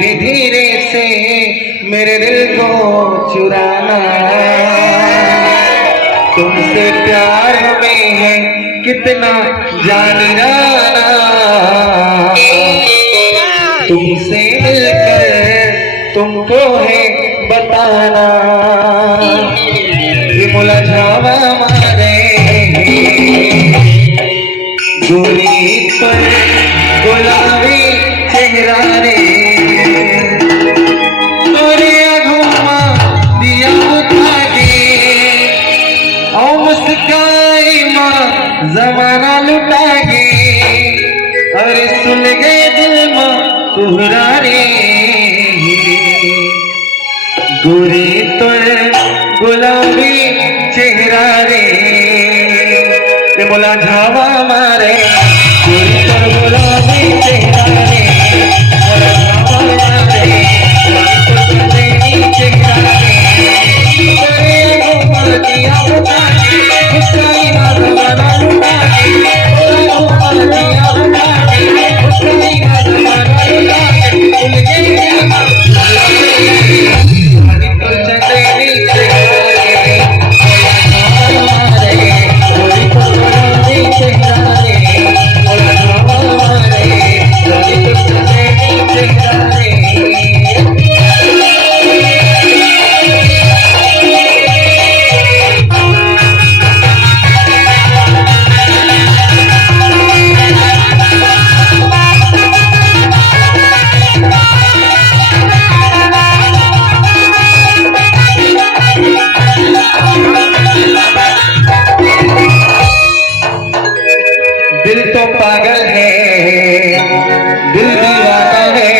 धीरे धीरे से मेरे दिल को चुराना। तुमसे प्यार हमें है कितना जानी जाना। तुमसे मिलकर तुमको है बताना। मुलझावा मारे गोरी पर गुलाबी चेहरा रे। तोरे घुमा दिया उठा के और मुस्काई माँ जमाना लुटा के। अरे सुन गए दिल माँ कोहरा रे। गोरी तोरे गुलाबी चेहरा रे। बोला झावा मारे गोरी तोर गुलाबी चेहरा रे। बोला झावा मारे चेहरा रे। घुमा दिया उठा के मुस्काई माँ जमाना लुटा के। घुमा दिया उठा के मुस्काई माँ जमाना लुटा के। भूल गई दिल तो पागल है, दिल दीवाना है।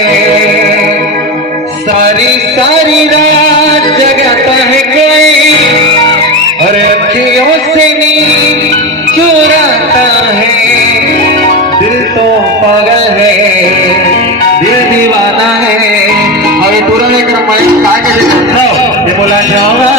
सारी सारी रात जगाता है कोई और अखियों से नींद चुराता है। दिल तो पागल है, दिल दीवाना है। और ये पूरा लेकर मैं ये बोला जाऊंगा